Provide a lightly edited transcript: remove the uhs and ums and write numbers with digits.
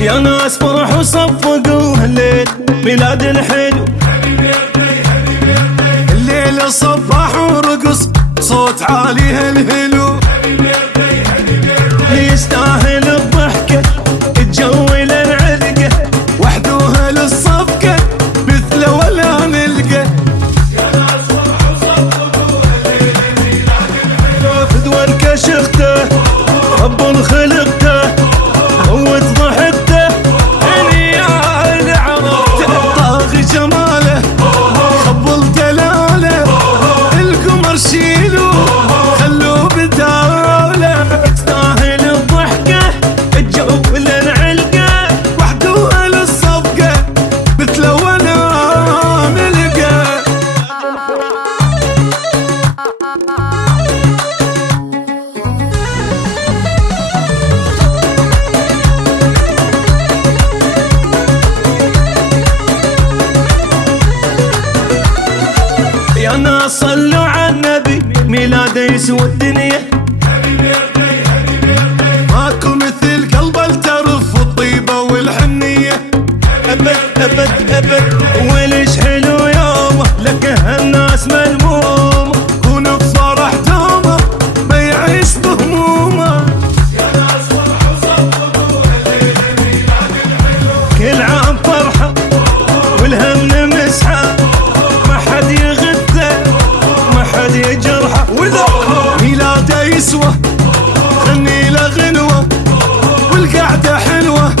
يا ناس فرحوا صفقوا هالليل ميلاد الحلو. الليلة صباح ورقص صوت عالي هالهلو. يستاهل الضحكة الجو للعلقة وحدوها للصفقة مثله ولا نلقى. يا ناس فرحوا صفقوا هالليل ميلاد الحلو. فدوى كشخته رب خلقته موت ضحكته اني عرفته. طاغي جماله خبل دلاله القمر شيلو خلوه بداله. يستاهل الضحكة الجو للعلقة وحدوها للصفقة مثله ولا نلقى. يا ناس صلوا على النبي ميلاده يسوى الدنيا. ماكو مثل قلبه الترف والطيبة والحنية. أبد أبد أبد وليش حلو يومه لك هالناس ملمومة. كون بفرح دومه ما يعيش بهمومه. يا ناس فرحوا صفقوا هالليل ميلاد الحلو. كل عام فرحة والهم نمسحه ما حد يغثه ما حد يجرحه. وذا ميلاده يسوى غني له غنوة والقعدة حلوة.